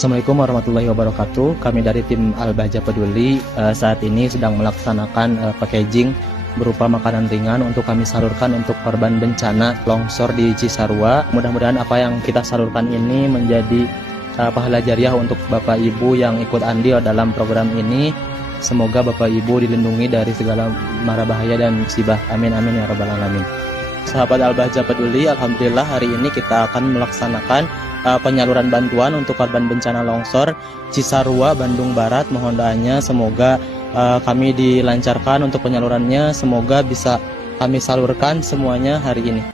Assalamualaikum warahmatullahi wabarakatuh. Kami dari tim Al-Bahjah Peduli saat ini sedang melaksanakan packaging berupa makanan ringan untuk kami salurkan untuk korban bencana longsor di Cisarua. Mudah-mudahan apa yang kita salurkan ini menjadi pahala jariah untuk Bapak Ibu yang ikut andil dalam program ini. Semoga Bapak Ibu dilindungi dari segala mara bahaya dan musibah. Amin amin ya rabbal alamin. Sahabat Al-Bahjah Peduli, alhamdulillah hari ini kita akan melaksanakan penyaluran bantuan untuk korban bencana longsor Cisarua, Bandung Barat. Mohon doanya semoga kami dilancarkan untuk penyalurannya, semoga bisa kami salurkan semuanya hari ini.